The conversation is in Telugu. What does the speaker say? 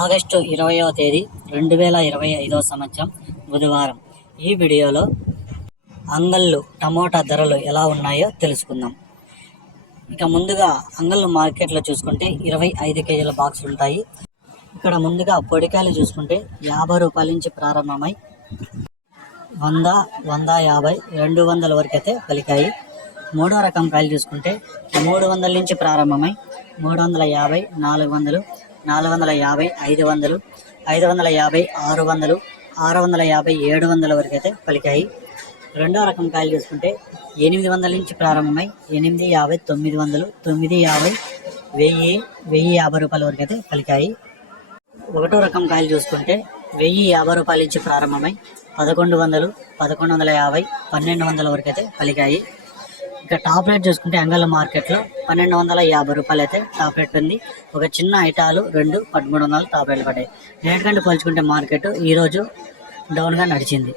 ఆగస్టు ఇరవయో తేదీ రెండు వేల ఇరవై ఐదవ సంవత్సరం బుధవారం. ఈ వీడియోలో అంగళ్ళు టమోటా ధరలు ఎలా ఉన్నాయో తెలుసుకుందాం. ఇక ముందుగా అంగళ్ళు మార్కెట్లో చూసుకుంటే ఇరవై ఐదు కేజీల బాక్సులు ఉంటాయి. ఇక్కడ ముందుగా పొడికాయలు చూసుకుంటే యాభై రూపాయల నుంచి ప్రారంభమై వంద వంద యాభై రెండు వందల వరకు అయితే పలికాయి. మూడో రకం కాయలు చూసుకుంటే మూడు వందల నుంచి ప్రారంభమై మూడు వందల యాభై నాలుగు వందలు నాలుగు వందల యాభై ఐదు వందలు ఐదు వందల యాభై ఆరు వందలు ఆరు వందల యాభై ఏడు వందల వరకు అయితే పలికాయి. రెండో రకం కాయలు చూసుకుంటే ఎనిమిది వందల నుంచి ప్రారంభమై ఎనిమిది యాభై తొమ్మిది వందలు తొమ్మిది యాభై వెయ్యి వెయ్యి యాభై రూపాయల వరకు అయితే పలికాయి. ఒకటో రకం కాయలు చూసుకుంటే వెయ్యి యాభై రూపాయల నుంచి ప్రారంభమై పదకొండు వందలు పదకొండు వందల యాభై పన్నెండు వందల వరకు అయితే పలికాయి. ఇక్కడ టాప్ రేట్ చూసుకుంటే మార్కెట్ మార్కెట్లో పన్నెండు వందల యాభై రూపాయలు అయితే టాప్ రేట్ ఉంది. ఒక చిన్న ఐటాలు రెండు పదమూడు వందలు టాప్ రేట్లు పడ్డాయి. రేట్ కంటే పోల్చుకుంటే మార్కెట్ ఈరోజు డౌన్గా నడిచింది.